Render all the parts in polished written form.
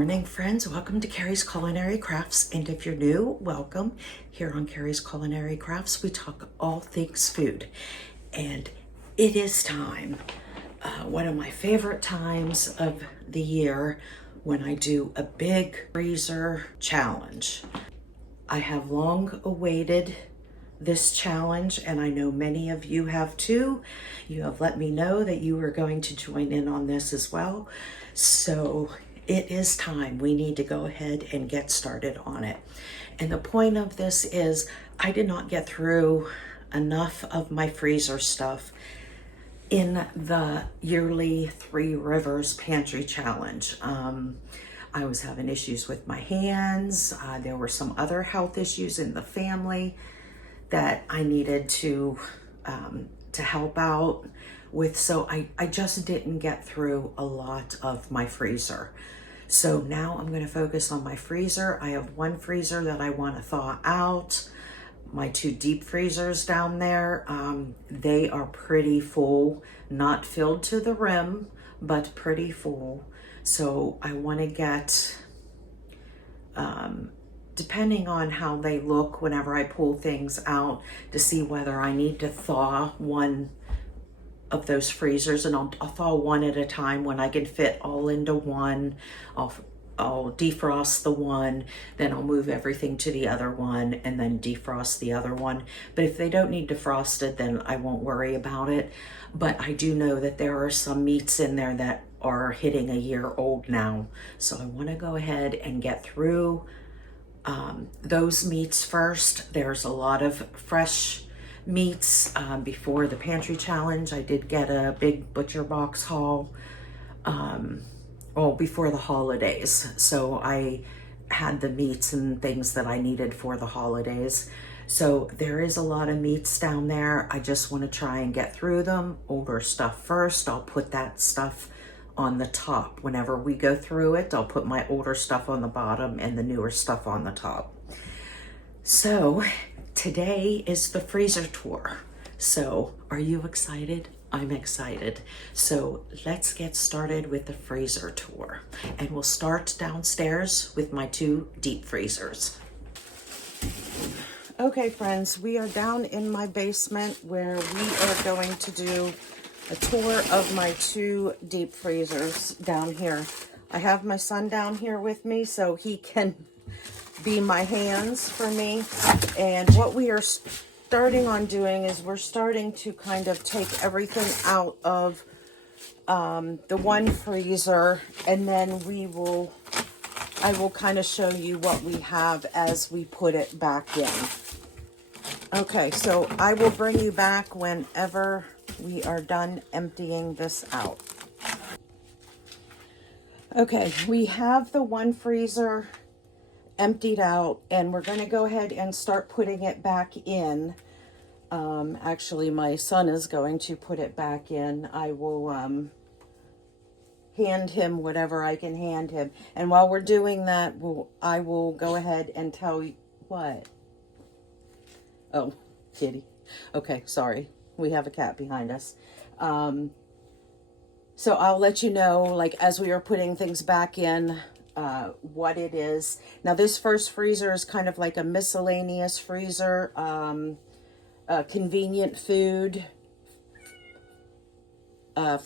morning, friends. Welcome to Carrie's Culinary Crafts. And if you're new, welcome. Here on Carrie's Culinary Crafts, we talk all things food. And it is time, one of my favorite times of the year, when I do a big freezer challenge. I have long awaited this challenge, and I know many of you have too. You have let me know that you are going to join in on this as well. So it is time. We need to go ahead and get started on it. And the point of this is I did not get through enough of my freezer stuff in the yearly Three Rivers Pantry Challenge. I was having issues with my hands. There were some other health issues in the family that I needed to help out with. So I just didn't get through a lot of my freezer. So now I'm going to focus on my freezer. I have one freezer that I want to thaw out. My two deep freezers down there, they are pretty full, not filled to the rim, but pretty full. So I want to get, depending on how they look whenever I pull things out, to see whether I need to thaw one of those freezers, and I'll thaw one at a time. When I can fit all into one, I'll defrost the one, then I'll move everything to the other one and then defrost the other one. But if they don't need defrosted, then I won't worry about it. But I do know that there are some meats in there that are hitting a year old now. So I want to go ahead and get through those meats first. There's a lot of fresh meats before the pantry challenge. I did get a big butcher box haul before the holidays, so I had the meats and things that I needed for the holidays. So there is a lot of meats down there. I just want to try and get through them. Older stuff first. I'll put that stuff on the top. Whenever we go through it, I'll put my older stuff on the bottom and the newer stuff on the top. So today is the freezer tour. So are you excited? I'm excited. So let's get started with the freezer tour. And we'll start downstairs with my two deep freezers. Okay, friends, we are down in my basement where we are going to do a tour of my two deep freezers down here. I have my son down here with me so he can be my hands for me. And what we are starting on doing is we're starting to kind of take everything out of the one freezer, and then I will kind of show you what we have as we put it back in. Okay, so I will bring you back whenever we are done emptying this out. Okay, we have the one freezer emptied out, and we're going to go ahead and start putting it back in. Actually, my son is going to put it back in. I will hand him whatever I can hand him. And while we're doing that, I will go ahead and tell you what. Oh, kitty. Okay, sorry. We have a cat behind us. So I'll let you know, like, as we are putting things back in, what it is. Now, this first freezer is kind of like a miscellaneous freezer, convenient food,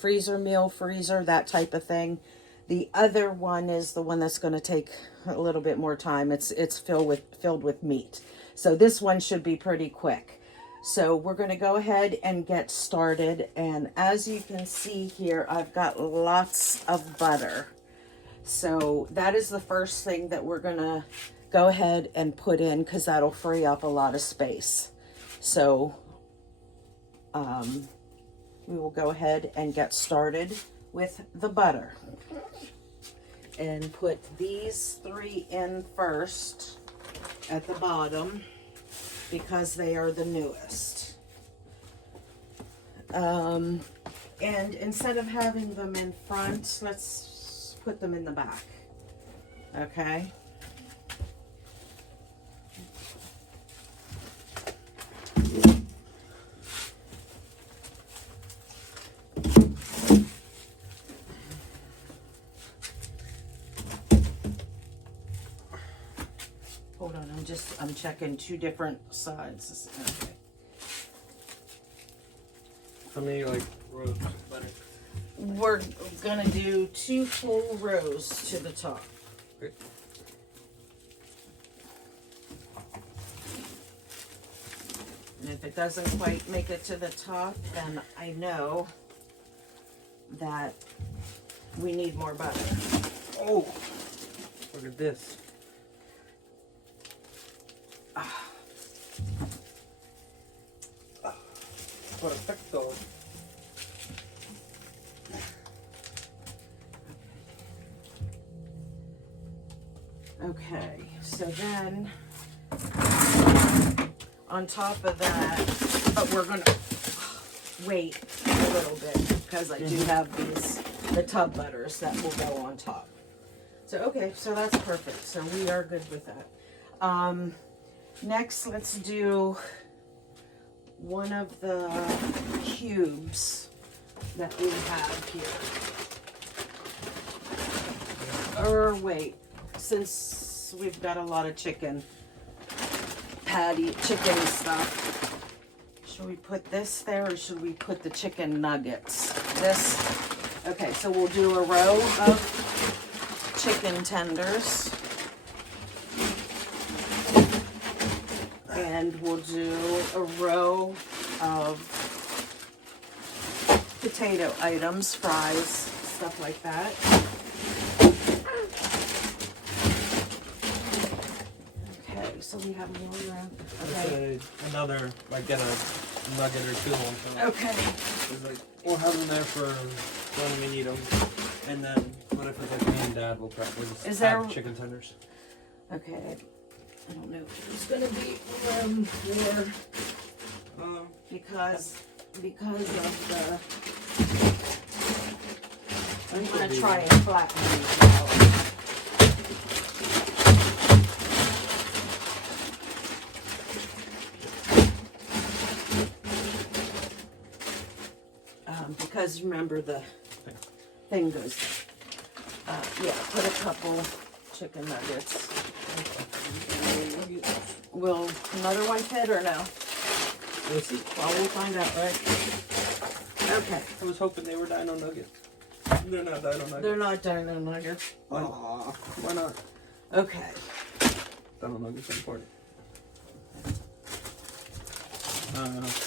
freezer, meal freezer, that type of thing. The other one is the one that's going to take a little bit more time. It's filled with meat. So this one should be pretty quick. So we're going to go ahead and get started. And as you can see here, I've got lots of butter. So that is the first thing that we're going to go ahead and put in, because that'll free up a lot of space. So we will go ahead and get started with the butter. And put these three in first at the bottom, because they are the newest. And instead of having them in front, let's put them in the back. Okay. Hold on, I'm checking 2 different sides. Okay. How many like rows of butter? We're gonna do 2 full rows to the top. Okay. And if it doesn't quite make it to the top, then I know that we need more butter. Oh, look at this. Perfecto. Okay, so then on top of that, but we're gonna wait a little bit because I do have the tub butters that will go on top. So okay, so that's perfect. So we are good with that. Next, let's do one of the cubes that we have here. Or wait, since we've got a lot of chicken stuff, should we put this there or should we put the chicken nuggets? This, okay, so we'll do a row of chicken tenders. And we'll do a row of potato items, fries, stuff like that. Okay, so we have more room. Okay. Another, like get a nugget or 2 on top. Okay. It's like, we'll have them there for when we need them. And then, what if it's like me and Dad, we'll probably just have chicken tenders. Okay. I don't know if there's gonna be room for because of the. I'm gonna try and flatten these out. Because remember the thing goes. Yeah, put a couple chicken nuggets. Will another one fit or no? We'll see. Well, we'll find out, right? Okay. I was hoping they were dino nuggets. They're not dino nuggets. They're not dino nuggets. Aw, why not? Okay. Dino nuggets are important.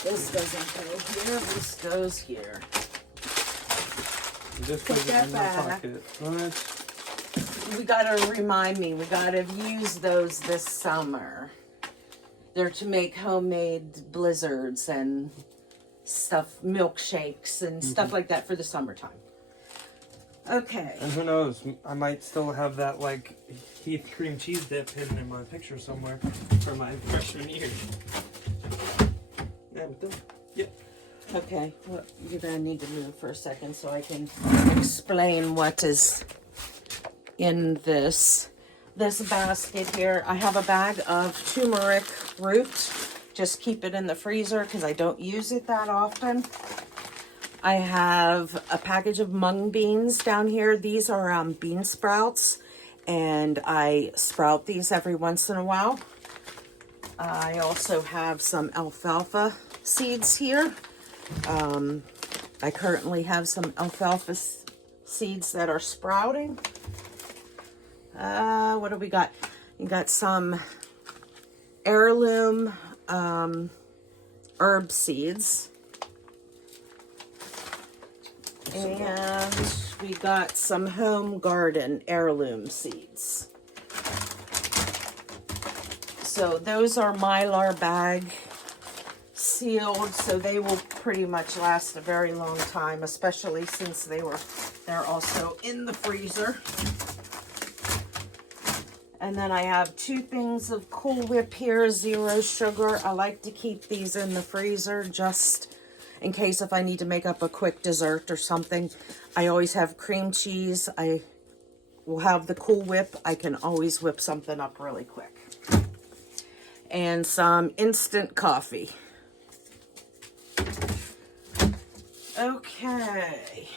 This doesn't go here. This goes here. This Put goes that in my back. pocket. What? We gotta remind me, we gotta use those this summer. They're to make homemade blizzards and stuff, milkshakes and stuff like that for the summertime. Okay. And who knows, I might still have that like Heath cream cheese dip hidden in my picture somewhere from my freshman year. Yeah, but yep. Okay, well, you're gonna need to move for a second so I can explain what is in this basket here. I have a bag of turmeric root. Just keep it in the freezer because I don't use it that often. I have a package of mung beans down here. These are bean sprouts, and I sprout these every once in a while. I also have some alfalfa seeds here. I currently have some alfalfa seeds that are sprouting. What do we got? We got some heirloom herb seeds. And we got some home garden heirloom seeds. So those are Mylar bag sealed, so they will pretty much last a very long time, especially since they're also in the freezer. And then I have 2 things of Cool Whip here, 0 sugar. I like to keep these in the freezer just in case if I need to make up a quick dessert or something. I always have cream cheese. I will have the Cool Whip. I can always whip something up really quick. And some instant coffee. Okay.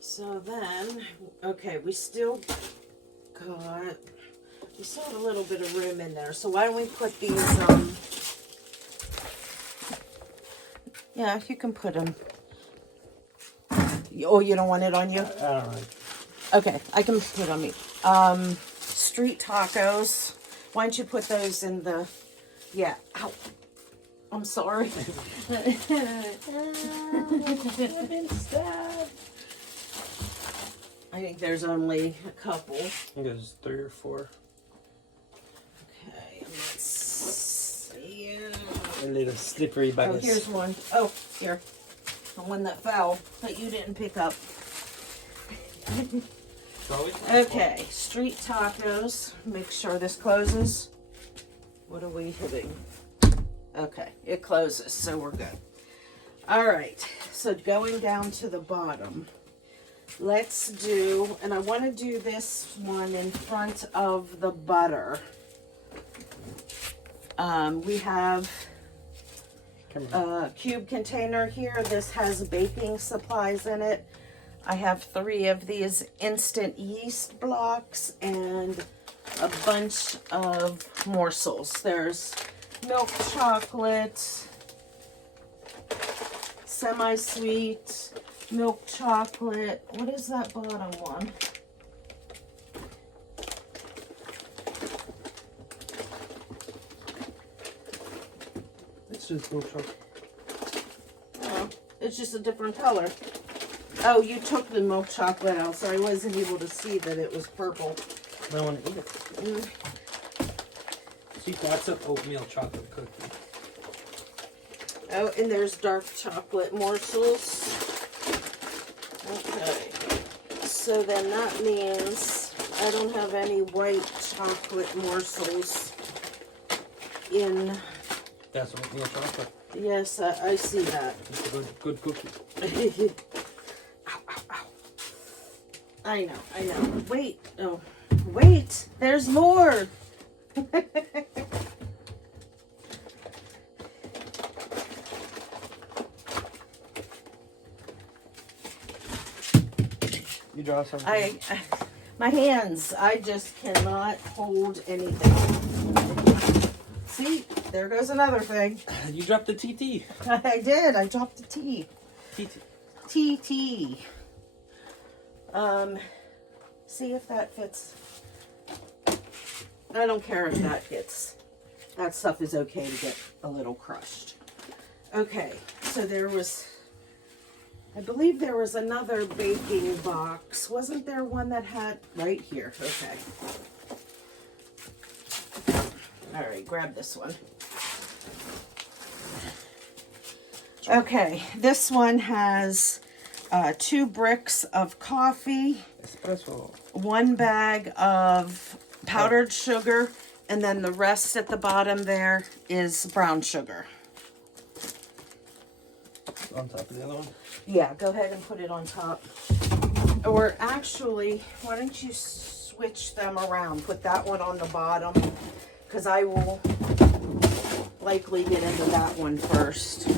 So then, okay, we still got, You still have a little bit of room in there. So why don't we put these, yeah, you can put them. Oh, you don't want it on you? I don't know. Okay, I can put on me. Street tacos. Why don't you put those in the, yeah, ow. I'm sorry. I've been stabbed. I think there's only a couple. I think there's 3 or 4. Okay, let's see. A little slippery Oh, buggers. here's one. Oh, here. The one that fell that you didn't pick up. Okay, street tacos. Make sure this closes. What are we hitting? Okay, it closes, so we're good. All right, so going down to the bottom, let's do, and I want to do this one in front of the butter. We have a cube container here. This has baking supplies in it. I have 3 of these instant yeast blocks and a bunch of morsels. There's milk chocolate, semi-sweet, milk chocolate. What is that bottom one? It's just milk chocolate. Oh, it's just a different color. Oh, you took the milk chocolate out, so I wasn't able to see that it was purple. I want to eat it. See, that's an oatmeal chocolate cookie. Oh, and there's dark chocolate morsels. Okay. So then that means I don't have any white chocolate morsels in. That's oatmeal chocolate. Yes, I see that. It's a good cookie. Ow, ow, ow. I know. Wait. Oh, wait. There's more. You draw something. My hands, I just cannot hold anything. See, there goes another thing. You dropped the TT. I did, I dropped the T. TT. TT. See if that fits. I don't care if that fits. That stuff is okay to get a little crushed. Okay, so there was, I believe there was another baking box. Wasn't there one that had, right here, okay. All right, grab this one. Okay, this one has 2 bricks of coffee, Espresso. 1 bag of powdered sugar, and then the rest at the bottom there is brown sugar. On top of the other one? Yeah, go ahead and put it on top. Or actually, why don't you switch them around? Put that one on the bottom, because I will likely get into that one first.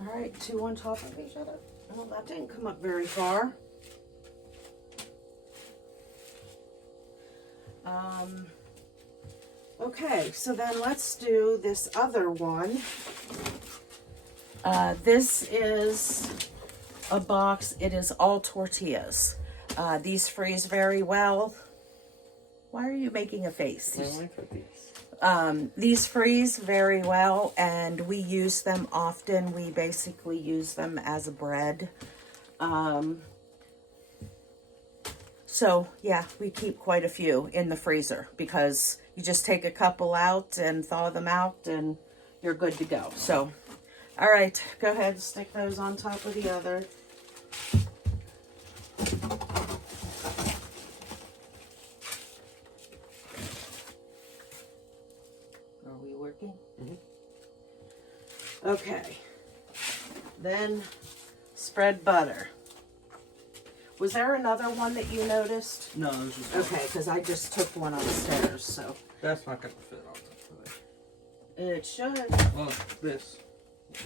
All right, 2 on top of each other. Well, that didn't come up very far. Okay, so then let's do this other one. This is a box. It is all tortillas. These freeze very well. Why are you making a face? I like cookies. These freeze very well, and we use them often. We basically use them as a bread. So, yeah, we keep quite a few in the freezer because you just take a couple out and thaw them out and you're good to go. So, all right, go ahead and stick those on top of the other. Are we working? Mm-hmm. Okay. Then spread butter. Was there another one that you noticed? No, it was just Okay, because I just took one upstairs, so. That's not gonna fit on top of It should. it. Well, this.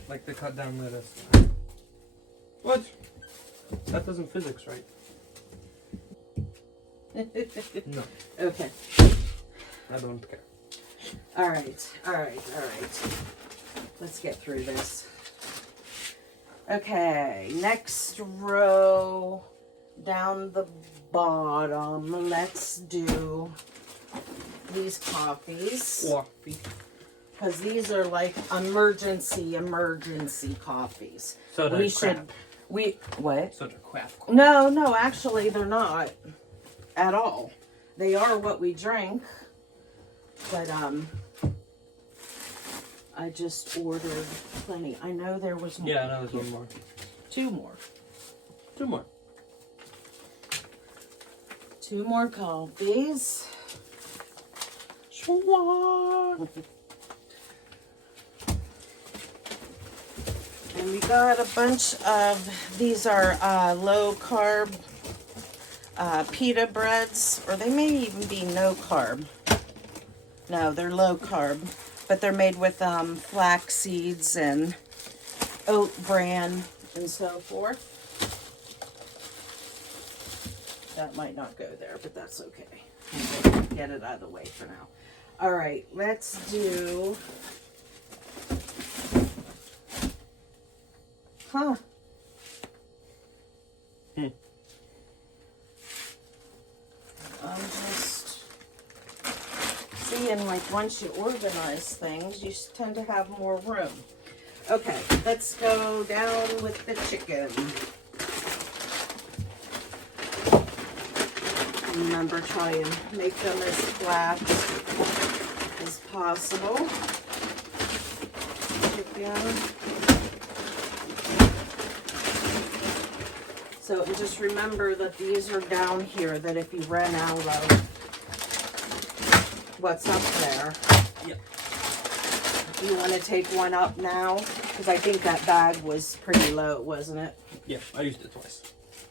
Like the cut down lettuce. What? That doesn't physics right. No. Okay. I don't care. All right. Let's get through this. Okay, next row down the bottom. Let's do these coffees. Coffee. Because these are like emergency coffees. So what? Such a crap. No, actually they're not at all. They are what we drink. But I just ordered plenty. I know there was more. Yeah, no, there's one more. Two more. Two more coffees. And we got a bunch of, these are low carb pita breads, or they may even be no carb. No, they're low carb, but they're made with flax seeds and oat bran and so forth. That might not go there, but that's okay. Get it out of the way for now. All right, let's do... Huh. I'm just seeing, like, once you organize things, you tend to have more room. Okay, let's go down with the chicken. Remember, try and make them as flat as possible. Again. So, and just remember that these are down here, that if you ran out of what's up there, yep. You want to take one up now? Because I think that bag was pretty low, wasn't it? Yeah, I used it twice.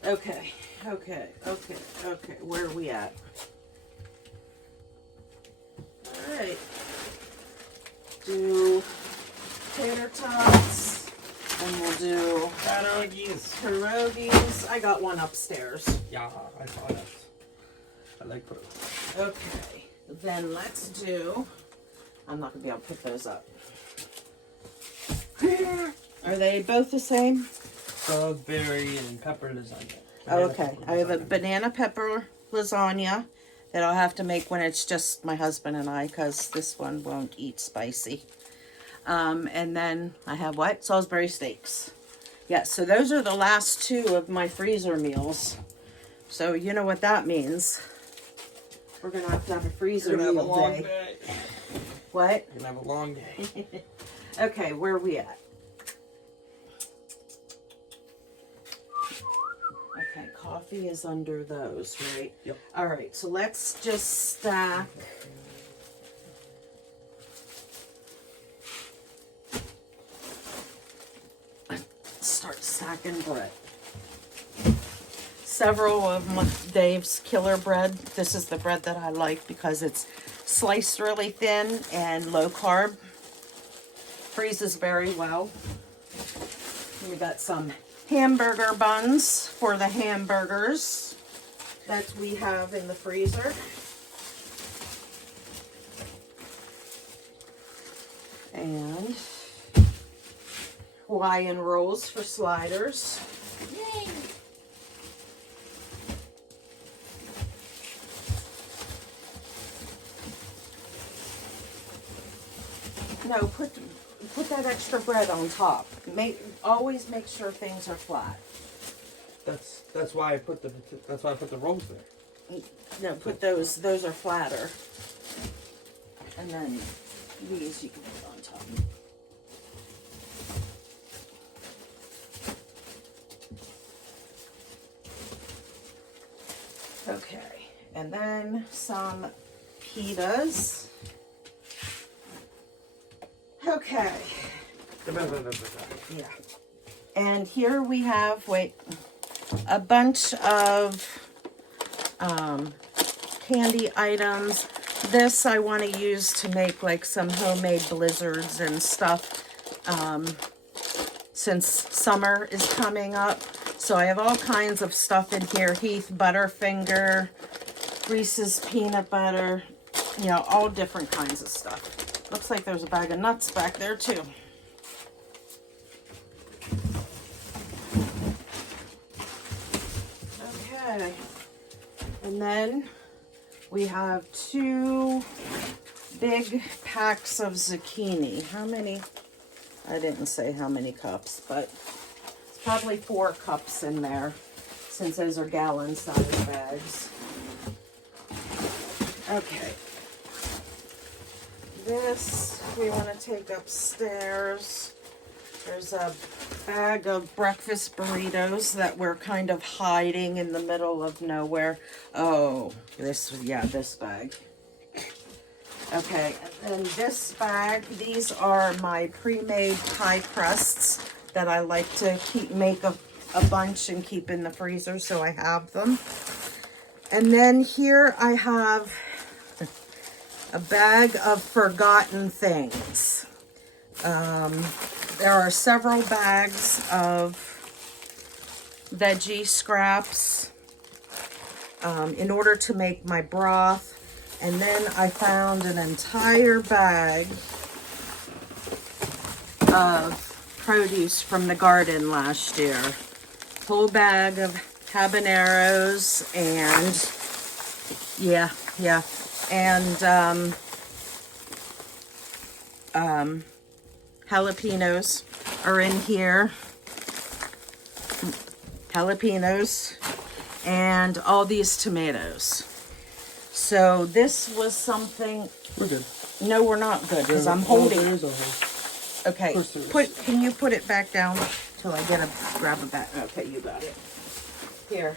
Okay. Where are we at? All right. Do tater tots, and we'll do pierogies. I got one upstairs. Yeah, I saw that. I like pierogies. Okay, then let's do. I'm not gonna be able to pick those up. Are they both the same? Strawberry and pepper lasagna. Oh, okay. I have a banana pepper lasagna that I'll have to make when it's just my husband and I, because this one won't eat spicy. And then I have what? Salisbury steaks. Yeah, so those are the last two of my freezer meals. So you know what that means. We're going to have a freezer meal have a long day. What? You're going to have a long day. Okay, where are we at? Okay, coffee is under those, right? Yep. All right, so let's just stack. Start stacking bread. Several of Dave's killer bread. This is the bread that I like because it's sliced really thin and low carb. Freezes very well. We got some hamburger buns for the hamburgers that we have in the freezer. And Hawaiian rolls for sliders. Yay! No, put that extra bread on top. Always make sure things are flat. That's why I put the rolls there. No, put those are flatter. And then these you can put on top. Okay, and then some pitas. Okay. Yeah. And here we have, a bunch of candy items. This I want to use to make like some homemade blizzards and stuff. since summer is coming up. So I have all kinds of stuff in here. Heath Butterfinger, Reese's Peanut Butter, you know, all different kinds of stuff. Looks like there's a bag of nuts back there too. Okay. And then we have 2 big packs of zucchini. How many? I didn't say how many cups, but it's probably 4 cups in there since those are gallon-sized bags. Okay. This we want to take upstairs. There's a bag of breakfast burritos that we're kind of hiding in the middle of nowhere. Oh, this bag. Okay, and then this bag, these are my pre-made pie crusts that I like to make a bunch and keep in the freezer, so I have them. And then here I have a bag of forgotten things. There are several bags of veggie scraps in order to make my broth. And then I found an entire bag of produce from the garden last year. Whole bag of habaneros and jalapenos are in here. Jalapenos and all these tomatoes. So this was something. We're good. No, we're not good because I'm holding. There is a hole. Okay, can you put it back down till I grab a bag? Okay, you got it. Here.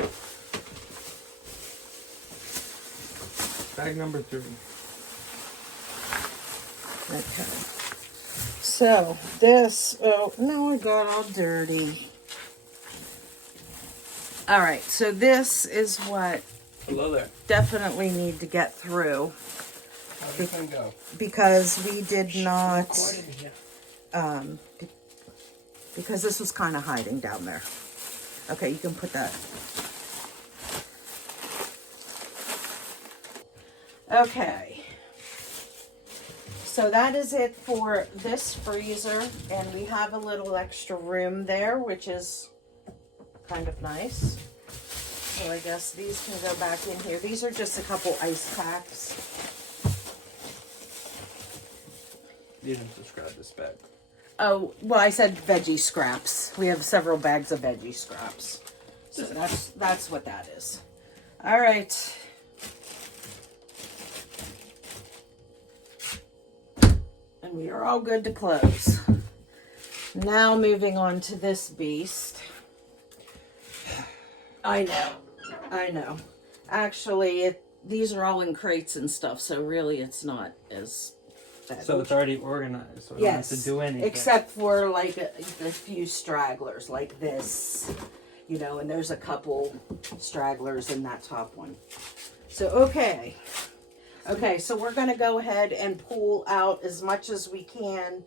Bag number 3. Okay. So this, oh no, I got all dirty. All right, so this is what Hello there. definitely need to get through. How'd this one go? Because we did not, Quiet in here. because this was kind of hiding down there. Okay, you can put that. Okay. So that is it for this freezer, and we have a little extra room there, which is kind of nice. So I guess these can go back in here. These are just a couple ice packs. You didn't describe this bag. Oh, well, I said veggie scraps. We have several bags of veggie scraps. So that's what that is. All right. And we are all good to close. Now moving on to this beast. I know. Actually, these are all in crates and stuff, so really it's not as bad. So it's already organized, so we don't have to do anything. Except for like a few stragglers, like this, you know, and there's a couple stragglers in that top one. So, okay, so we're going to go ahead and pull out as much as we can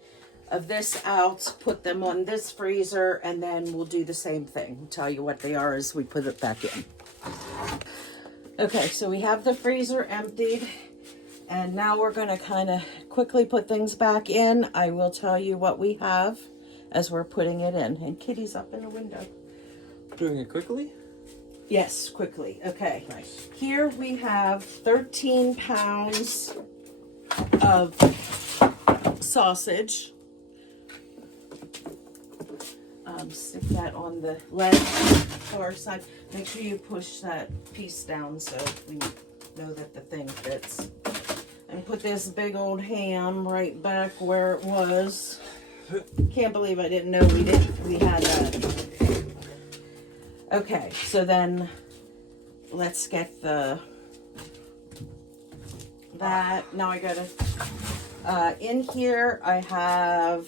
of this out, put them on this freezer, and then we'll do the same thing. We'll tell you what they are as we put it back in. Okay, so we have the freezer emptied, and now we're going to kind of quickly put things back in. I will tell you what we have as we're putting it in. And Kitty's up in the window. Doing it quickly? Yes, quickly. Okay. Nice. Here we have 13 pounds of sausage. Stick that on the left far side. Make sure you push that piece down so we know that the thing fits. And put this big old ham right back where it was. Can't believe I didn't know we had that. Okay, so then let's get that. Now I gotta, in here I have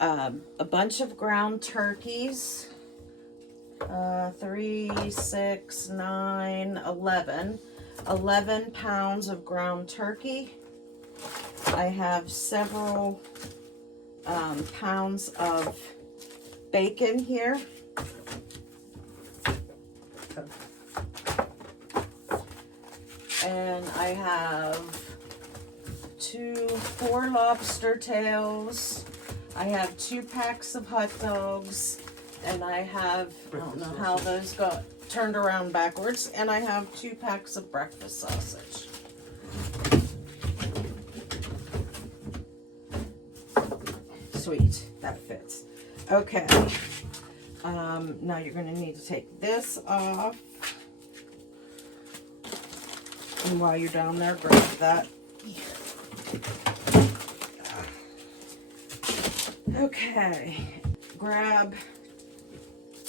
a bunch of ground turkeys, 3, 6, 9, 11 pounds of ground turkey. I have several pounds of bacon here. And I have 4 lobster tails. I have 2 packs of hot dogs. And I have, I don't know how those got turned around backwards. And I have 2 packs of breakfast sausage. Sweet, that fits. Okay. Now you're going to need to take this off. And while you're down there, grab that. Okay. Grab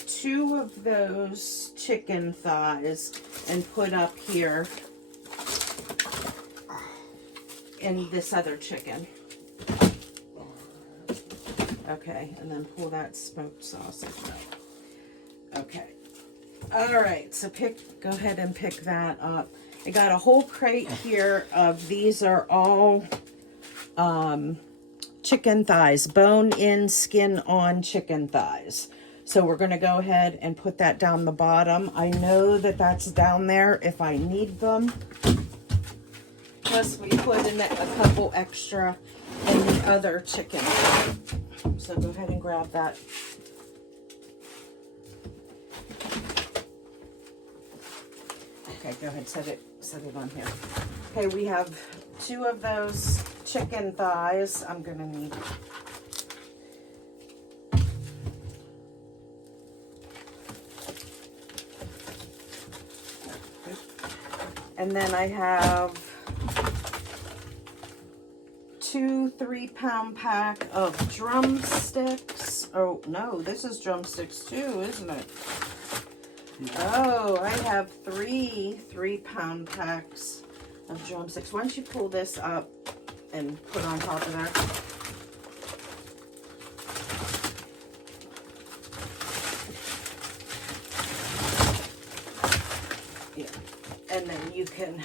2 of those chicken thighs and put up here in this other chicken. Okay, and then pull that smoked sausage out. Okay. All right, so go ahead and pick that up. I got a whole crate here of, these are all chicken thighs, bone-in, skin-on chicken thighs. So we're going to go ahead and put that down the bottom. I know that that's down there if I need them. Plus we put in a couple extra in the other chicken. So go ahead and grab that. Okay, go ahead, set it on here. Okay, we have 2 of those chicken thighs. I'm gonna need. And then I have 2 3-pound pack of drumsticks. Oh no, this is drumsticks too, isn't it? Oh, I have 3 3-pound packs of drumsticks. Why don't you pull this up and put on top of there? Yeah, and then you can.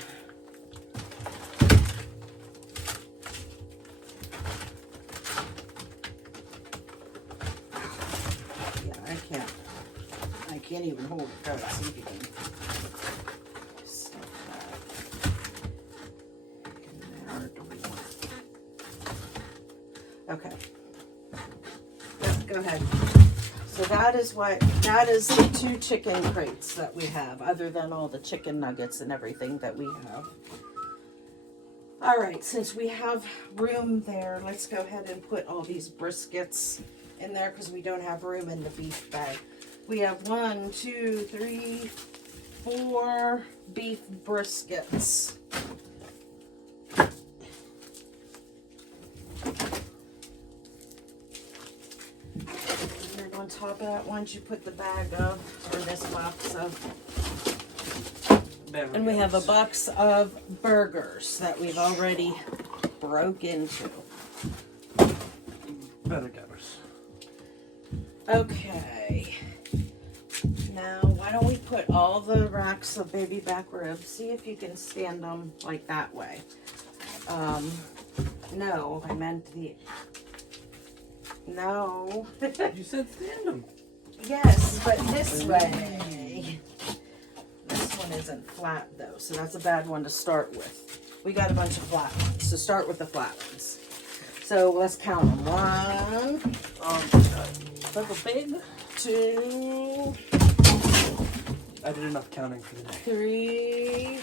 Yeah, I can't even hold it. Go, see if you can stuff that in there. Do we want it? Okay. Go ahead. So that is the 2 chicken crates that we have, other than all the chicken nuggets and everything that we have. All right, since we have room there, let's go ahead and put all these briskets in there because we don't have room in the beef bag. We have 1, 2, 3, 4 beef briskets. And then on top of that, once you put the bag of, or this box of, and we have a box of burgers that we've already broke into. Better gathers. Okay. Now, why don't we put all the racks of baby back ribs? See if you can stand them like that way. No, I meant the. No. You said stand them. Yes, but this way. This one isn't flat though, so that's a bad one to start with. We got a bunch of flat ones, so start with the flat ones. So let's count them. 1. Like a big. 2. I did enough counting for the day. 3.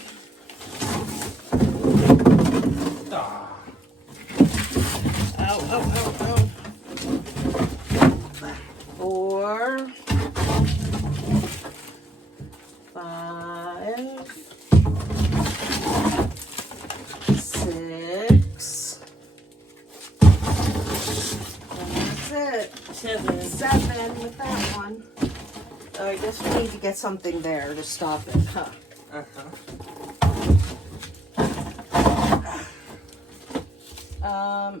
Ah. Ow, ow, ow, ow. 4. 5. 6. And that's it. 7 with that one. So I guess we need to get something there to stop it, huh?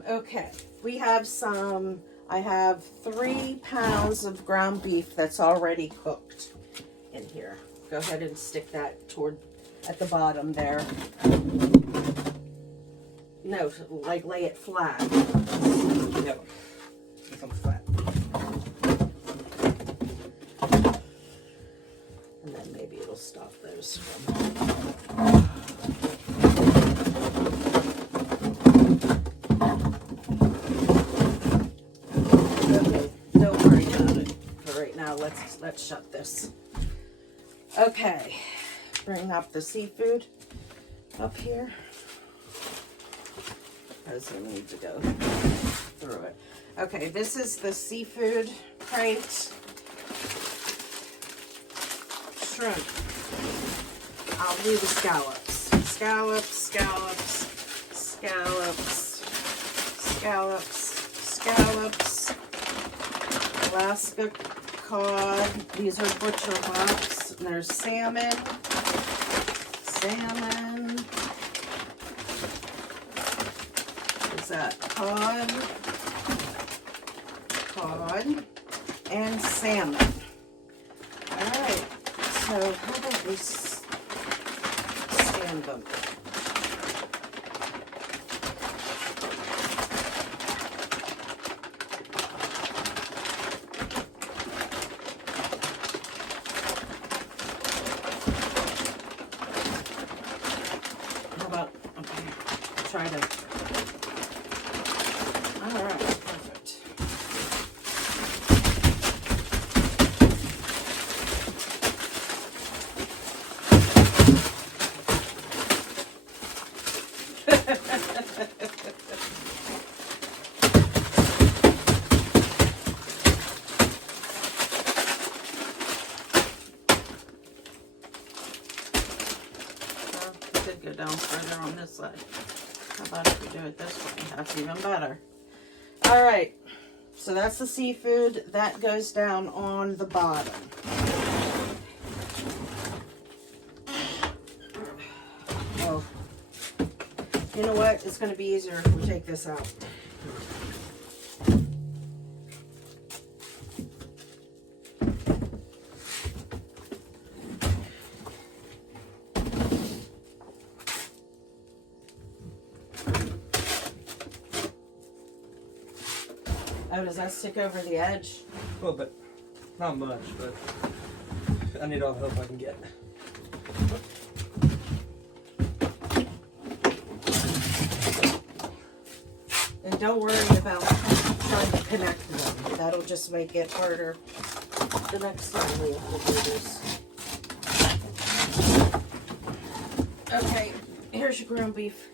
Okay. We have some, I have 3 pounds of ground beef that's already cooked in here. Go ahead and stick that at the bottom there. No, like lay it flat. Yep. It's on flat. we'll stop those. Okay, don't worry about it for right now. Let's shut this. Okay, bring up the seafood up here, because we need to go through it. Okay, this is the seafood crate. Shrimp. I'll do the scallops. Scallops, scallops, scallops, scallops, scallops, Alaska cod. These are butcher box. And there's salmon, salmon. What's that? Cod, cod, and salmon. All right. So how about we stand them? How about, okay, try to, all right, perfect. Go down further on this side. How about if we do it this way? That's even better. All right, so that's the seafood. That goes down on the bottom. Oh, you know what? It's going to be easier if we take this out. Oh, does that stick over the edge? A little bit. Not much, but I need all the help I can get. And don't worry about trying to connect them. That'll just make it harder the next time we have to do this. Okay, here's your ground beef.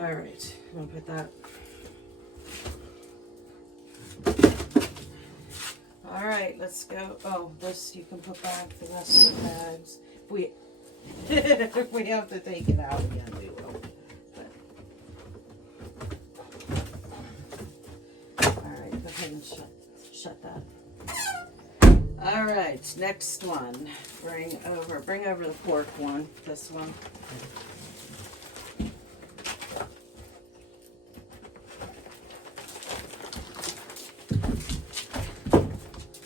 All right, I'm gonna put that. All right, let's go. Oh, this you can put back the rest of the bags. If we have to take it out again, we will. But. All right, go ahead and shut that. All right, next one. Bring over the pork one. This one.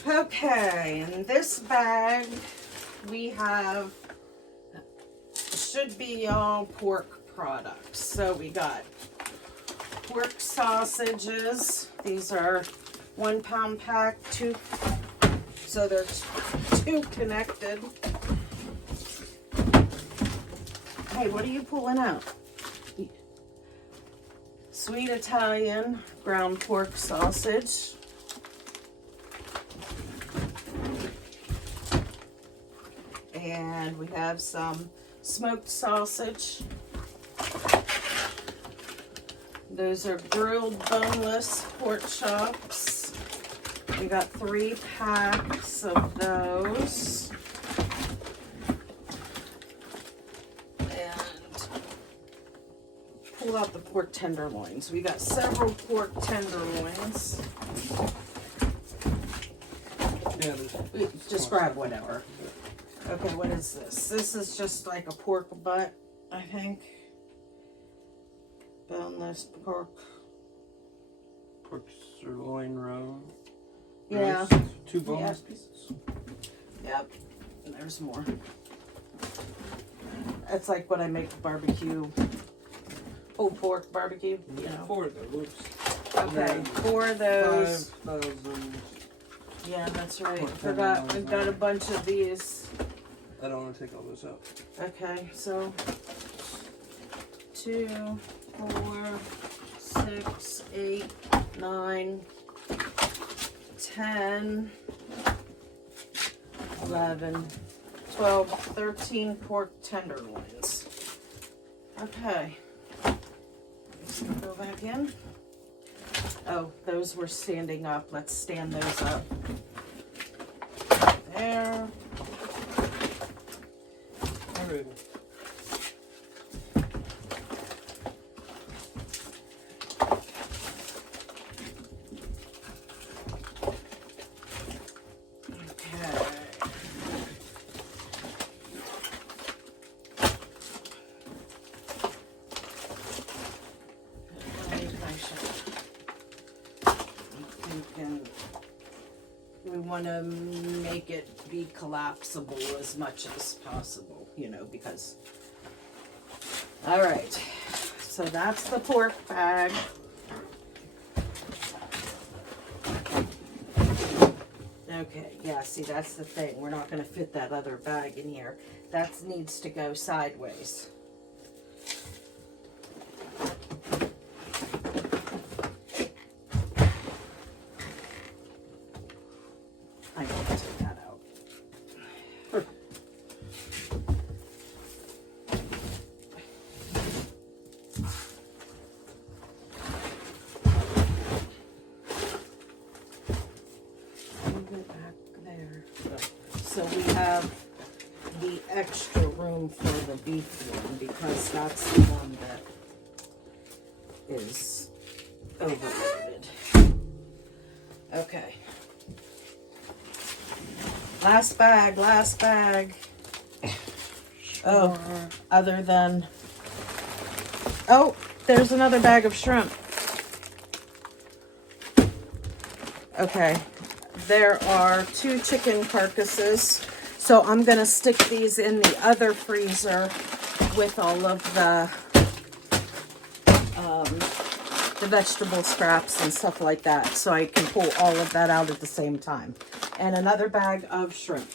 Okay, in this bag we have, should be all pork products. So we got pork sausages. These are 1 pound pack, so there's 2 connected. Hey, what are you pulling out? Sweet Italian ground pork sausage. And we have some smoked sausage. Those are grilled boneless pork chops. We got 3 packs of those. And pull out the pork tenderloins. We got several pork tenderloins. Yeah, just grab whatever. Okay, what is this? This is just like a pork butt, I think. Boneless pork. Pork sirloin roe. Yeah. Roast, 2 boneless pieces. Yep. And there's more. It's like when I make barbecue, pulled pork barbecue, you know. 4 of those. Okay, 4 of those. 5,000. Yeah, that's right. Pork Forgot, tenders, I've got a bunch of these. I don't want to take all this out. Okay, so 2, 4, 6, 8, 9, 10, 11, 12, 13 pork tenderloins. Okay. Just gonna go back in. Oh, those were standing up. Let's stand those up. There. Alright. We want to make it be collapsible as much as possible, you know, because... All right, so that's the pork bag. Okay, yeah, see, that's the thing. We're not going to fit that other bag in here. That needs to go sideways. I need to take that out. Move it back there. So we have the extra room for the beef one because that's the one that is overloaded. Okay. Last bag, last bag. Oh, other than... Oh, there's another bag of shrimp. Okay. There are 2 chicken carcasses. So I'm going to stick these in the other freezer with all of the vegetable scraps and stuff like that. So I can pull all of that out at the same time. And another bag of shrimp.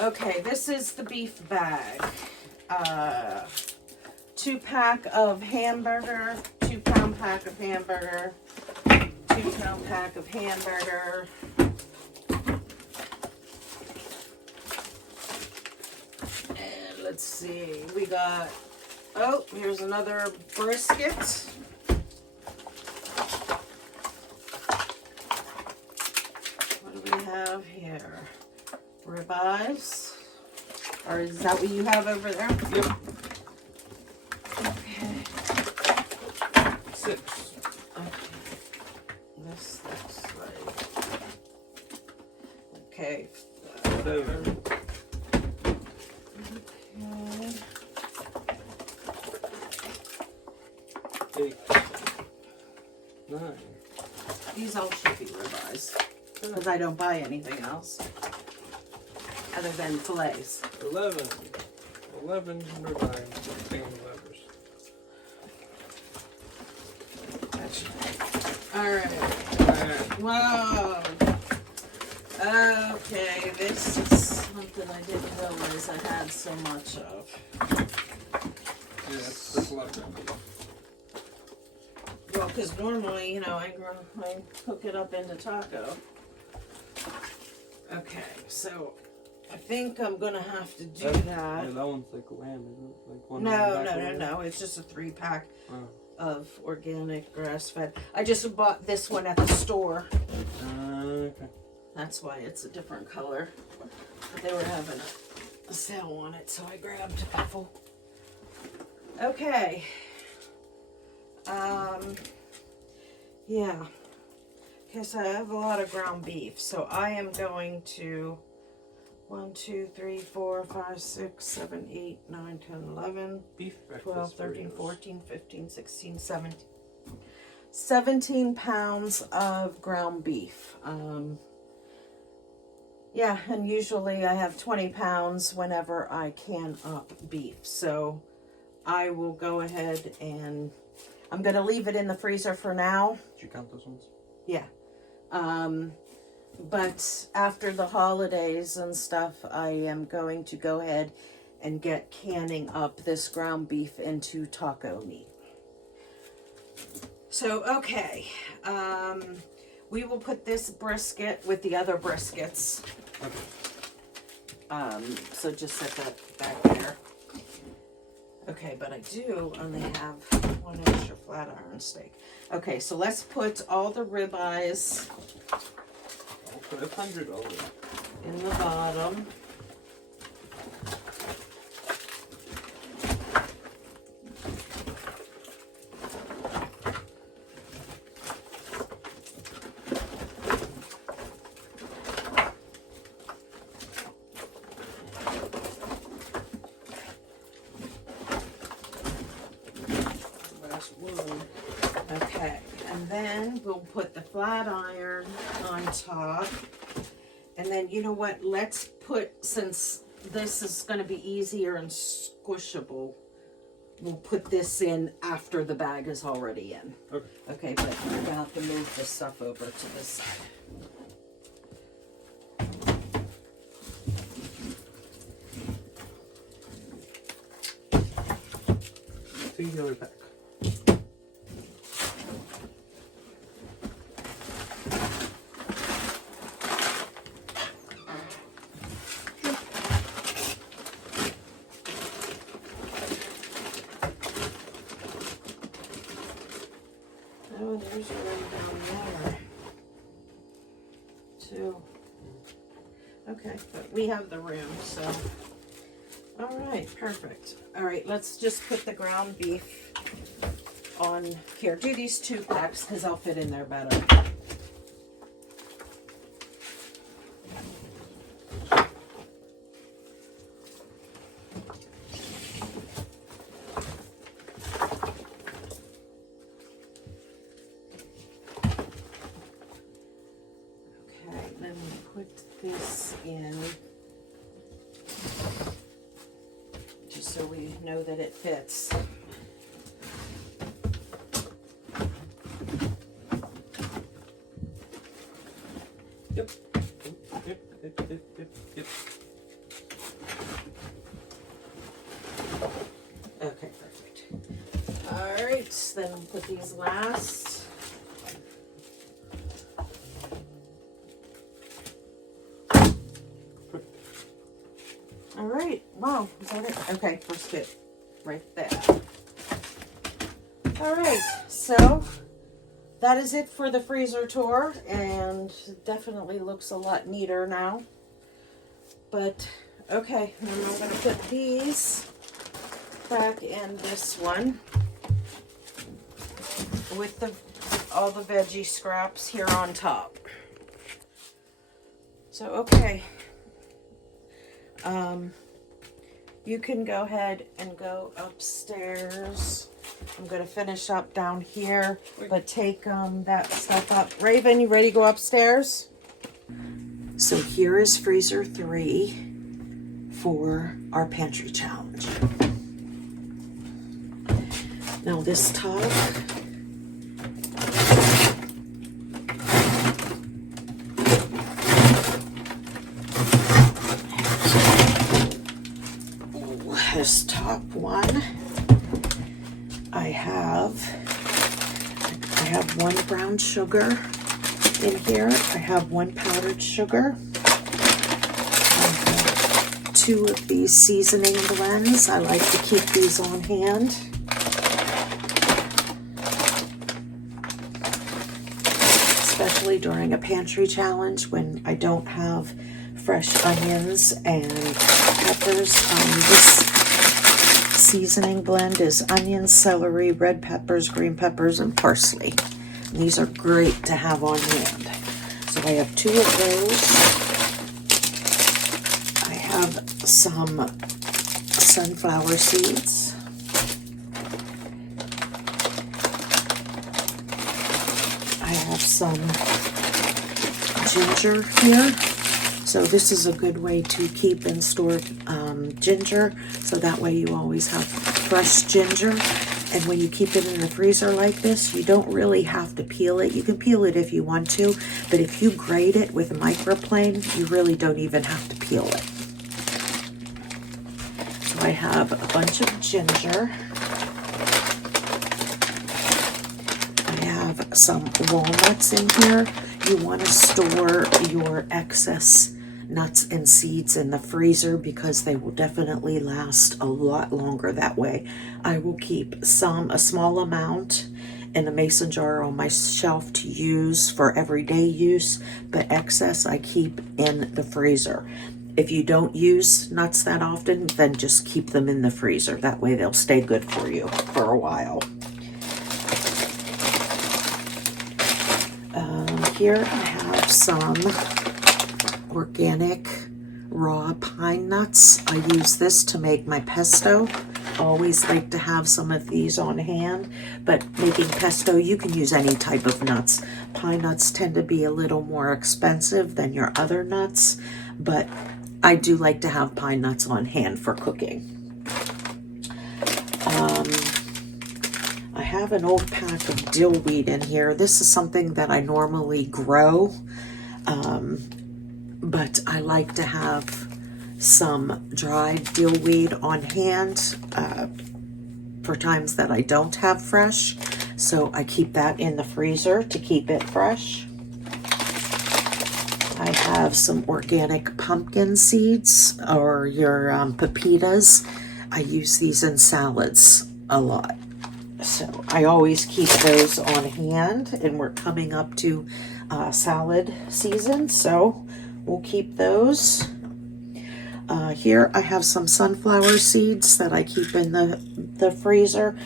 Okay, this is the beef bag. 2-pack of hamburger, 2-pound pack of hamburger, 2-pound pack of hamburger. And let's see, we got, oh, here's another brisket. What do we have here? Ribeyes. Or is that what you have over there? Yep. Okay. 6. Okay. This looks like... Okay. 7. Okay. 8. 9. These all should be ribeyes. Because I don't buy anything else. Other than fillets. 11. 11 ribeye and levers. Alright. Whoa. Okay, this is something I didn't realize I had so much of. Yeah, that's a lot of ribeye. Well, because normally, you know, I cook it up into taco. Okay, so I think I'm gonna have to do that. Yeah, that one's like lamb, isn't it? Like one No. It's just a 3-pack of organic grass-fed. I just bought this one at the store. Okay. That's why it's a different color. But they were having a sale on it, so I grabbed a couple. Okay. Yeah. Okay, so I have a lot of ground beef. So I am going to 1, 2, 3, 4, 5, 6, 7, 8, 9, 10, 11, Beef 12, breakfast 13, burritos. 14, 15, 16, 17. 17 pounds of ground beef. Yeah, and usually I have 20 pounds whenever I can up beef. So I will go ahead and I'm going to leave it in the freezer for now. Did you count those ones? Yeah. But after the holidays and stuff, I am going to go ahead and get canning up this ground beef into taco meat. So, okay. We will put this brisket with the other briskets. Okay. So just set that back there. Okay, but I do only have one extra flat iron steak. Okay, so let's put all the ribeyes. I'll put $100 in the bottom. Okay, and then we'll put the flat iron on top. And then, you know what, let's put, since this is going to be easier and squishable, we'll put this in after the bag is already in. Okay. Okay, but we're going to have to move this stuff over to this side. Singular pack. Oh, there's one down there, too. Okay, but we have the room, so. All right, perfect. All right, let's just put the ground beef on here. Do these 2 packs because I'll fit in there better. Okay, then we put this in. Just so we know that it fits. Yep. Okay, perfect. All right, then we'll put these last. All right, wow, is that it? Okay, first bit right there. All right, so that is it for the freezer tour, and it definitely looks a lot neater now. But, okay, and I'm going to put these back in this one with all the veggie scraps here on top. So, okay. You can go ahead and go upstairs. I'm going to finish up down here, but take that stuff up. Raven, you ready to go upstairs? So here is freezer 3 for our pantry challenge. Now this top this top one, I have 1 brown sugar in here. I have 1 powdered sugar. I have 2 of these seasoning blends. I like to keep these on hand. Especially during a pantry challenge when I don't have fresh onions and peppers. This seasoning blend is onions, celery, red peppers, green peppers, and parsley. And these are great to have on hand. So I have 2 of those. I have some sunflower seeds. I have some ginger here. So this is a good way to keep and store ginger, so that way you always have fresh ginger. And when you keep it in the freezer like this, you don't really have to peel it. You can peel it if you want to, but if you grate it with a microplane, you really don't even have to peel it. So I have a bunch of ginger. I have some walnuts in here. You want to store your excess nuts and seeds in the freezer because they will definitely last a lot longer that way. I will keep a small amount in a mason jar on my shelf to use for everyday use, but excess I keep in the freezer. If you don't use nuts that often, then just keep them in the freezer. That way they'll stay good for you for a while. Here I have some organic raw pine nuts. I use this to make my pesto. Always like to have some of these on hand, but making pesto, you can use any type of nuts. Pine nuts tend to be a little more expensive than your other nuts, but I do like to have pine nuts on hand for cooking. I have an old pack of dill weed in here. This is something that I normally grow, but I like to have some dried dill weed on hand for times that I don't have fresh. So I keep that in the freezer to keep it fresh. I have some organic pumpkin seeds, or your pepitas. I use these in salads a lot. So I always keep those on hand, and we're coming up to salad season, so we'll keep those. Here I have some sunflower seeds that I keep in the freezer.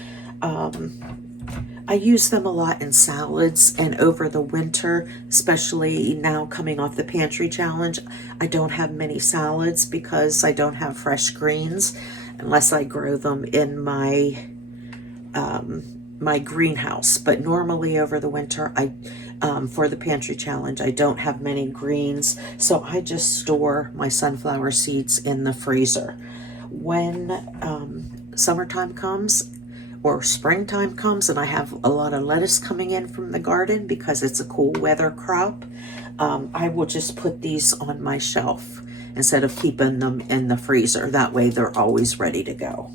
I use them a lot in salads, and over the winter, especially now coming off the pantry challenge, I don't have many salads because I don't have fresh greens unless I grow them in my my greenhouse. But normally over the winter, for the pantry challenge, I don't have many greens, so I just store my sunflower seeds in the freezer. When summertime comes or springtime comes and I have a lot of lettuce coming in from the garden because it's a cool weather crop, I will just put these on my shelf instead of keeping them in the freezer. That way they're always ready to go.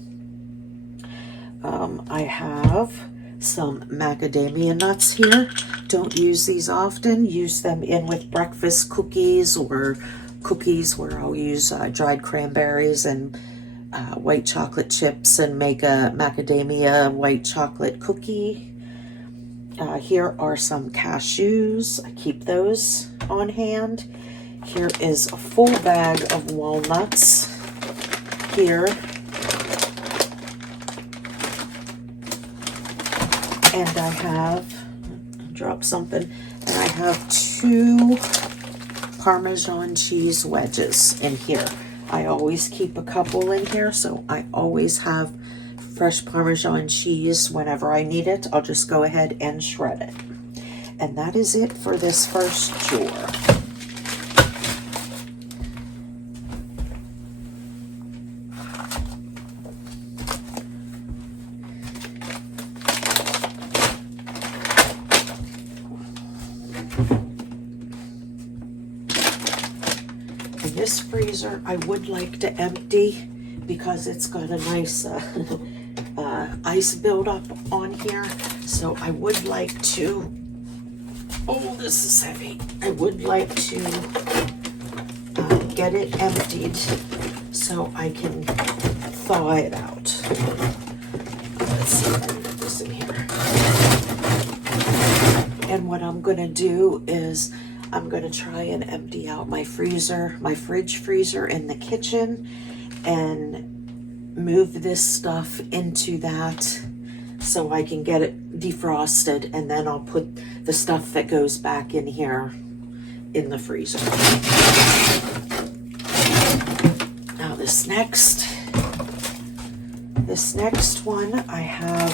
I have some macadamia nuts here. Don't use these often. Use them in with breakfast cookies, or cookies where I'll use dried cranberries and white chocolate chips and make a macadamia white chocolate cookie. Here are some cashews. I keep those on hand. Here is a full bag of walnuts here. And I have, drop something, and I have 2 Parmesan cheese wedges in here. I always keep a couple in here, so I always have fresh Parmesan cheese. Whenever I need it, I'll just go ahead and shred it. And that is it for this first drawer. This freezer I would like to empty because it's got a nice ice buildup on here, so I would like to, oh, this is heavy, I would like to get it emptied so I can thaw it out. Let's see if I can put this in here. And what I'm gonna do is I'm going to try and empty out my freezer, my fridge freezer in the kitchen, and move this stuff into that so I can get it defrosted, and then I'll put the stuff that goes back in here in the freezer. Now this next one, I have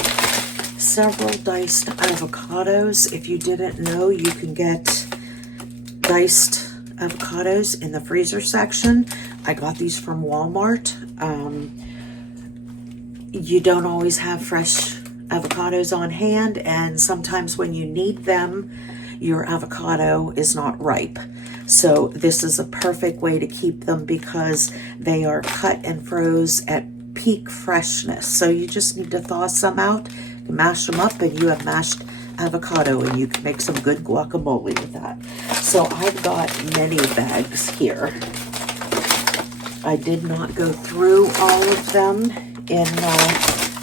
several diced avocados. If you didn't know, you can get diced avocados in the freezer section. I got these from Walmart. You don't always have fresh avocados on hand, and sometimes when you need them, your avocado is not ripe. So this is a perfect way to keep them because they are cut and froze at peak freshness. So you just need to thaw some out, mash them up, and you have mashed avocado, and you can make some good guacamole with that. So I've got many bags here. I did not go through all of them in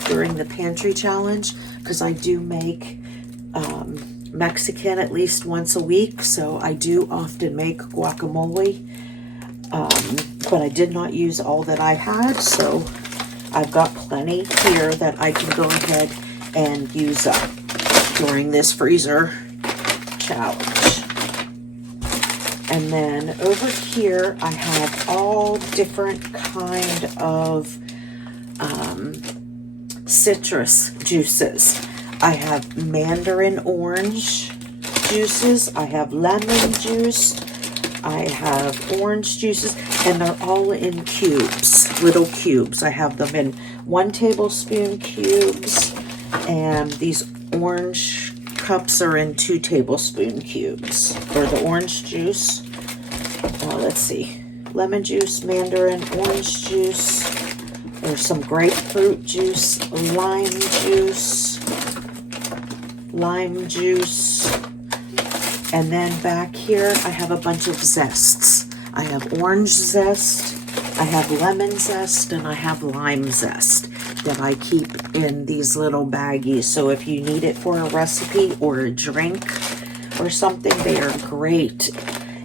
during the pantry challenge because I do make Mexican at least once a week, so I do often make guacamole, but I did not use all that I had, so I've got plenty here that I can go ahead and use up during this freezer challenge. And then over here I have all different kind of citrus juices. I have mandarin orange juices, I have lemon juice, I have orange juices, and they're all in cubes, little cubes. I have them in 1 tablespoon cubes, and these orange cups are in 2 tablespoon cubes for the orange juice. Let's see, lemon juice, mandarin, orange juice. There's some grapefruit juice, lime juice, and then back here I have a bunch of zests. I have orange zest, I have lemon zest, and I have lime zest that I keep in these little baggies. So if you need it for a recipe or a drink or something, they are great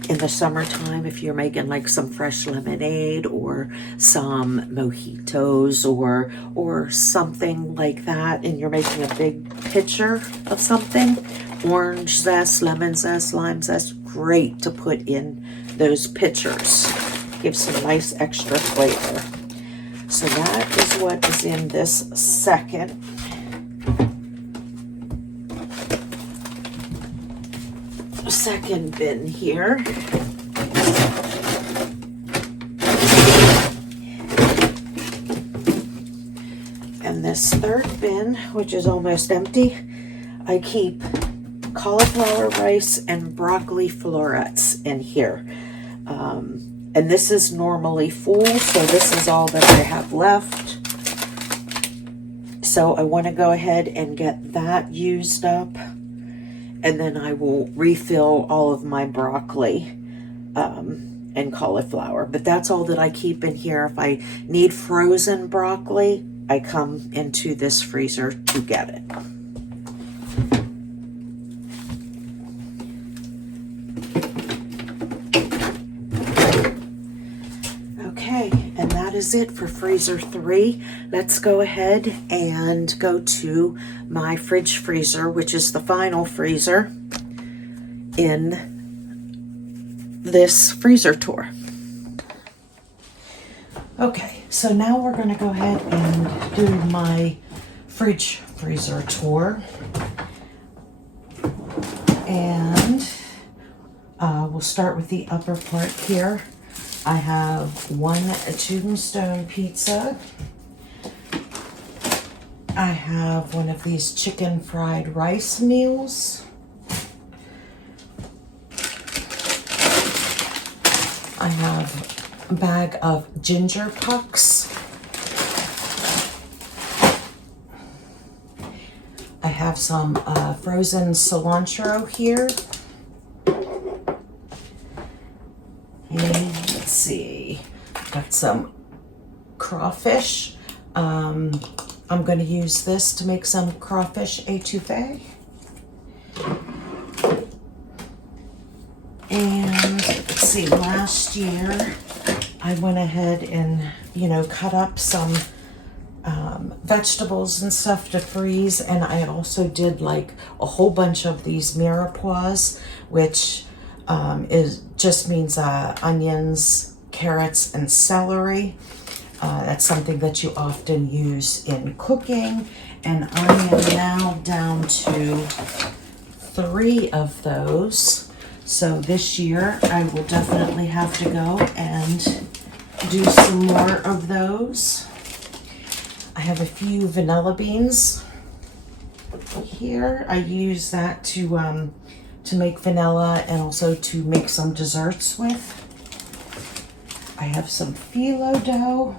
in the summertime if you're making like some fresh lemonade or some mojitos or something like that, and you're making a big pitcher of something. Orange zest, lemon zest, lime zest, great to put in those pitchers. Gives some nice extra flavor. So that is what is in this second bin here. And this third bin, which is almost empty, I keep cauliflower rice and broccoli florets in here. And this is normally full, so this is all that I have left. So I want to go ahead and get that used up, and then I will refill all of my broccoli and cauliflower. But that's all that I keep in here. If I need frozen broccoli, I come into this freezer to get it. Okay, and that is it for freezer 3. Let's go ahead and go to my fridge freezer, which is the final freezer in this freezer tour. Okay, so now we're going to go ahead and do my fridge freezer tour. And we'll start with the upper part here. I have one Tombstone pizza. I have one of these chicken fried rice meals. I have a bag of ginger pucks. I have some frozen cilantro here. And let's see, got some crawfish. I'm going to use this to make some crawfish étouffée. And let's see, last year I went ahead and, cut up some vegetables and stuff to freeze, and I also did like a whole bunch of these mirepoix, which just means onions, carrots, and celery. That's something that you often use in cooking, and I am now down to 3 of those. So this year I will definitely have to go and do some more of those. I have a few vanilla beans here. I use that to make vanilla and also to make some desserts with. I have some phyllo dough.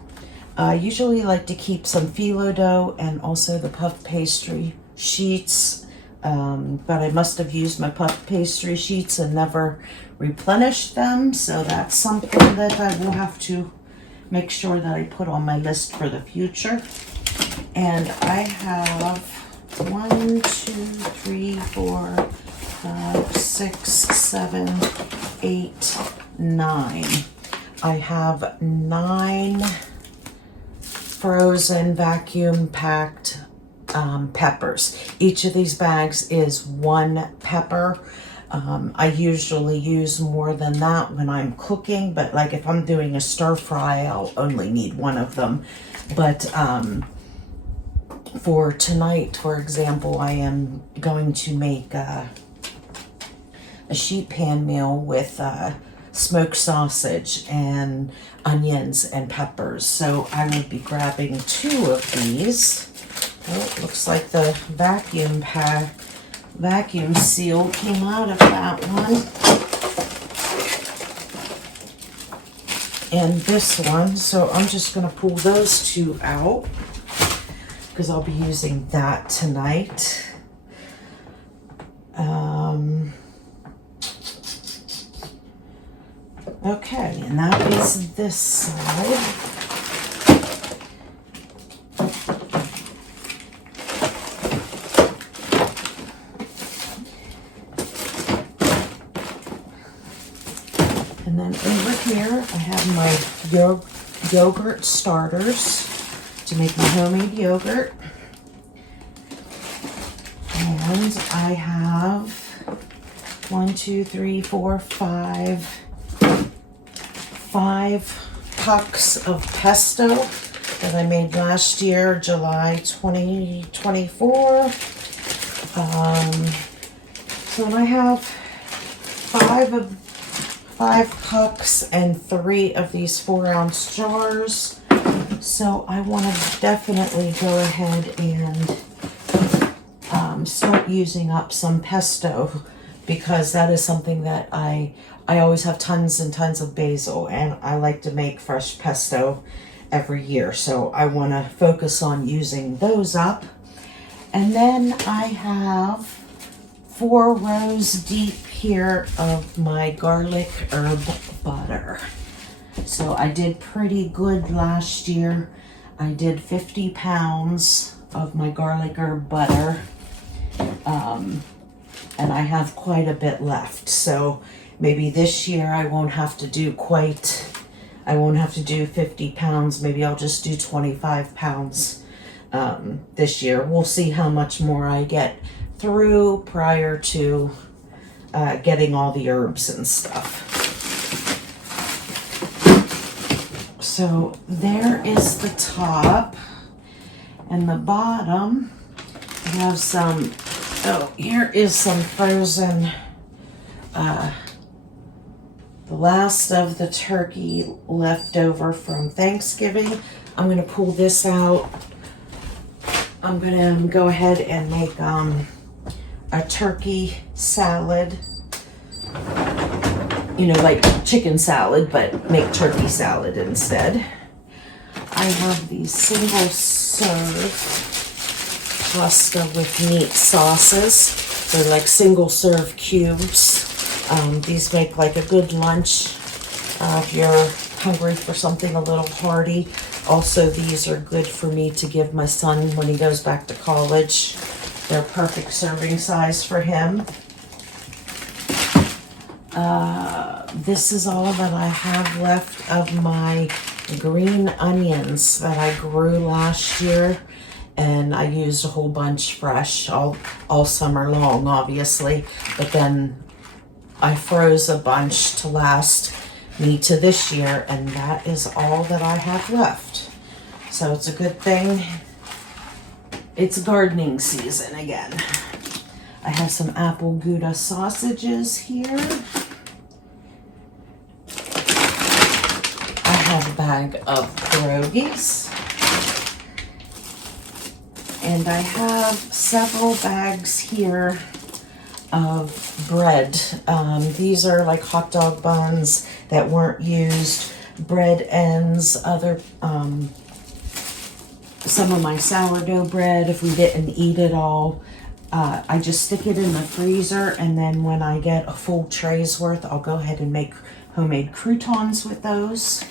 I usually like to keep some phyllo dough and also the puff pastry sheets, but I must have used my puff pastry sheets and never replenished them, so that's something that I will have to make sure that I put on my list for the future. And I have 1, 2, 3, 4, 5, 6, 7, 8, 9. I have 9 frozen vacuum packed peppers. Each of these bags is 1 pepper. I usually use more than that when I'm cooking, but like if I'm doing a stir fry, I'll only need 1 of them. But for tonight, for example, I am going to make a sheet pan meal with smoked sausage and onions and peppers. So I will be grabbing 2 of these. Oh, it looks like the vacuum seal came out of that one. And this one, so I'm just gonna pull those 2 out because I'll be using that tonight. Okay, and that is this side. And then over here, I have my yogurt starters to make my homemade yogurt. And I have 1, 2, 3, 4, 5 pucks of pesto that I made last year, July 2024. So I have 5 pucks and 3 of these 4-ounce jars. So I want to definitely go ahead and start using up some pesto, because that is something that I always have tons and tons of basil, and I like to make fresh pesto every year. So I want to focus on using those up. And then I have 4 rows deep here of my garlic herb butter. So I did pretty good last year. I did 50 pounds of my garlic herb butter. And I have quite a bit left. So maybe this year I won't have to do 50 pounds. Maybe I'll just do 25 pounds this year. We'll see how much more I get through prior to getting all the herbs and stuff. So there is the top, and the bottom I have some, here is some frozen, the last of the turkey left over from Thanksgiving. I'm going to pull this out. I'm going to go ahead and make a turkey salad. You know, like chicken salad, but make turkey salad instead. I have these single serve pasta with meat sauces. They're like single serve cubes. These make like a good lunch if you're hungry for something a little hearty. Also, these are good for me to give my son when he goes back to college. They're perfect serving size for him. This is all that I have left of my green onions that I grew last year, and I used a whole bunch fresh all summer long, obviously, but then I froze a bunch to last me to this year, and that is all that I have left. So it's a good thing it's gardening season again. I have some apple Gouda sausages here. a bag of pierogies. And I have several bags here of bread. These are like hot dog buns that weren't used, bread ends, other some of my sourdough bread if we didn't eat it all. I just stick it in the freezer, and then when I get a full tray's worth, I'll go ahead and make homemade croutons with those.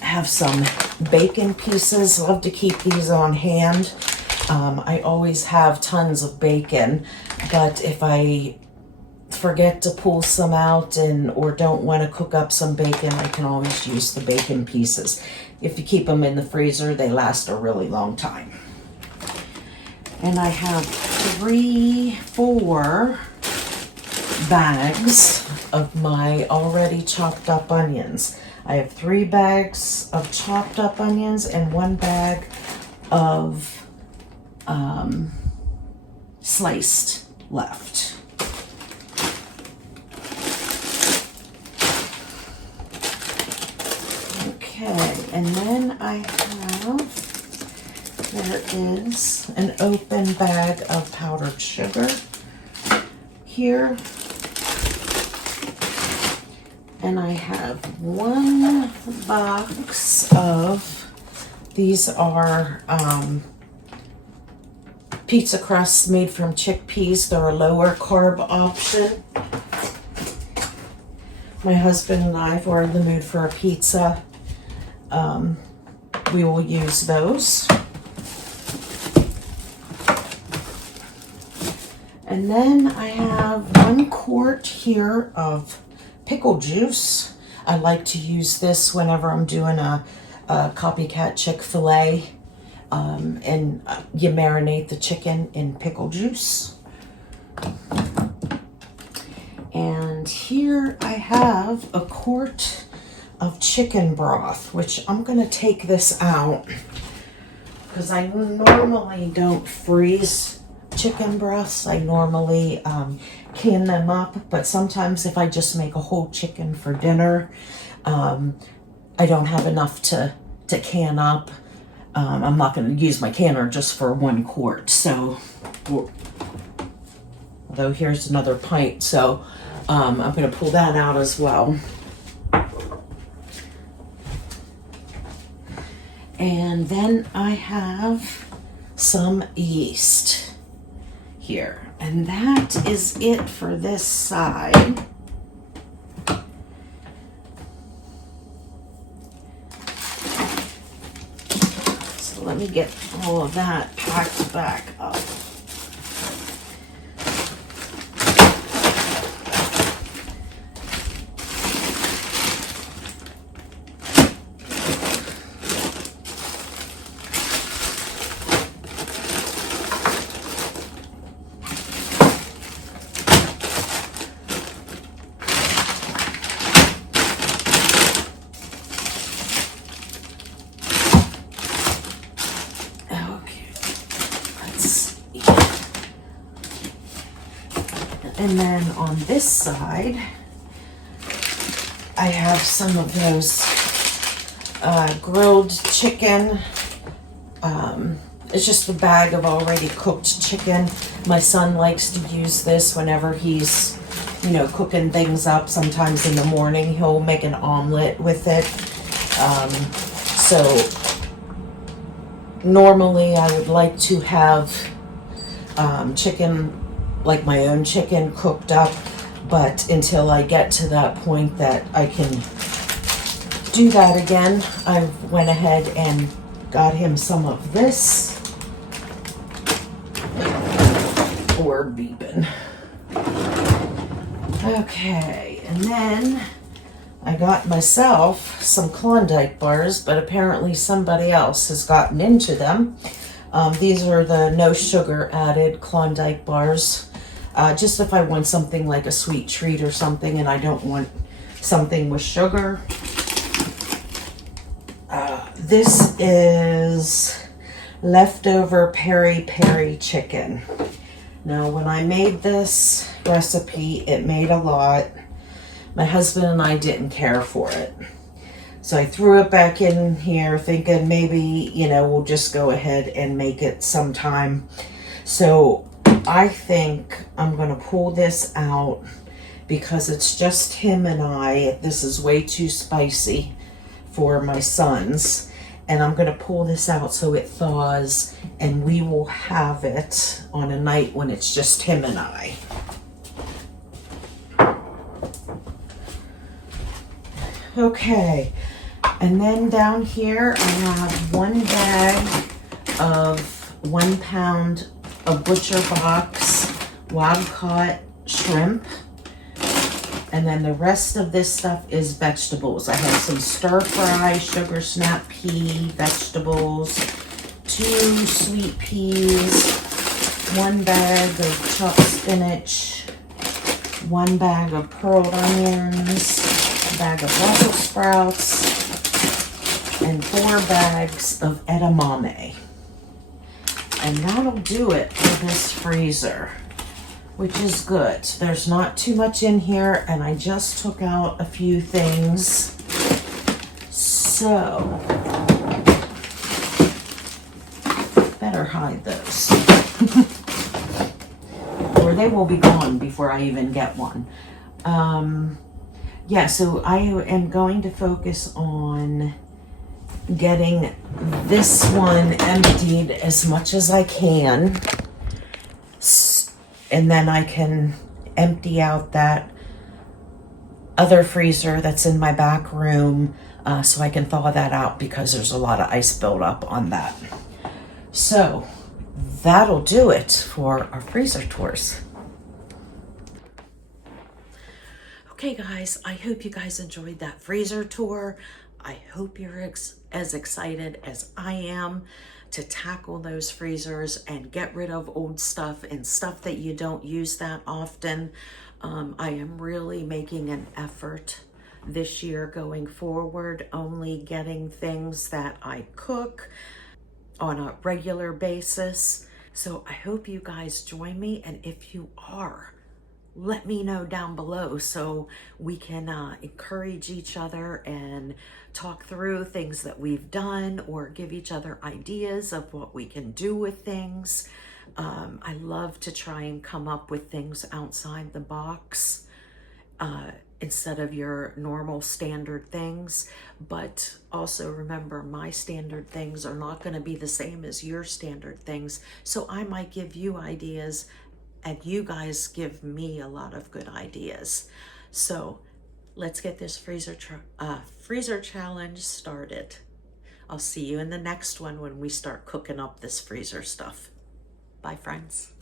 Have some bacon pieces. Love to keep these on hand. I always have tons of bacon, but if I forget to pull some out or don't want to cook up some bacon, I can always use the bacon pieces. If you keep them in the freezer, they last a really long time. And I have 4 bags of my already chopped up onions. I have 3 bags of chopped up onions and 1 bag of sliced left. Okay, and then I have, there is an open bag of powdered sugar here. And I have 1 box of, these are pizza crusts made from chickpeas. They're a lower carb option. My husband and I, if we're in the mood for a pizza, we will use those. And then I have 1 quart here of pickle juice. I like to use this whenever I'm doing a copycat Chick-fil-A, and you marinate the chicken in pickle juice. And here I have a quart of chicken broth, which I'm gonna take this out because I normally don't freeze chicken breasts. I normally can them up, but sometimes if I just make a whole chicken for dinner, I don't have enough to can up. I'm not going to use my canner just for 1 quart. So, although here's another pint, so I'm going to pull that out as well. And then I have some yeast here. And that is it for this side. So let me get all of that packed back up. And then on this side, I have some of those grilled chicken. It's just a bag of already cooked chicken. My son likes to use this whenever he's, cooking things up. Sometimes in the morning, he'll make an omelet with it. So normally I would like to have chicken, like my own chicken, cooked up, but until I get to that point that I can do that again, I went ahead and got him some of this. Or beeping. Okay, and then I got myself some Klondike bars, but apparently somebody else has gotten into them. These are the no sugar added Klondike bars. Just if I want something like a sweet treat or something and I don't want something with sugar. This is leftover peri-peri chicken. Now, when I made this recipe, it made a lot. My husband and I didn't care for it. So I threw it back in here thinking maybe, you know, we'll just go ahead and make it sometime. So I think I'm going to pull this out because it's just him and I. This is way too spicy for my sons. And I'm going to pull this out so it thaws, and we will have it on a night when it's just him and I. Okay, and then down here I have 1 bag of 1 pound of Butcher Box wild caught shrimp. And then the rest of this stuff is vegetables. I have some stir fry, sugar snap pea vegetables, 2 sweet peas, 1 bag of chopped spinach, 1 bag of pearl onions, a bag of Brussels sprouts, and 4 bags of edamame. And that'll do it for this freezer, which is good. There's not too much in here, and I just took out a few things. So, better hide those. Or they will be gone before I even get one. Yeah, so I am going to focus on getting this one emptied as much as I can. And then I can empty out that other freezer that's in my back room so I can thaw that out because there's a lot of ice buildup on that. So that'll do it for our freezer tours. Okay guys, I hope you guys enjoyed that freezer tour. I hope you're as excited as I am to tackle those freezers and get rid of old stuff and stuff that you don't use that often. I am really making an effort this year going forward, only getting things that I cook on a regular basis. So I hope you guys join me, and if you are, let me know down below so we can encourage each other and talk through things that we've done or give each other ideas of what we can do with things. I love to try and come up with things outside the box instead of your normal standard things. But also remember, my standard things are not going to be the same as your standard things. So I might give you ideas and you guys give me a lot of good ideas. So let's get this freezer challenge started. I'll see you in the next one when we start cooking up this freezer stuff. Bye, friends.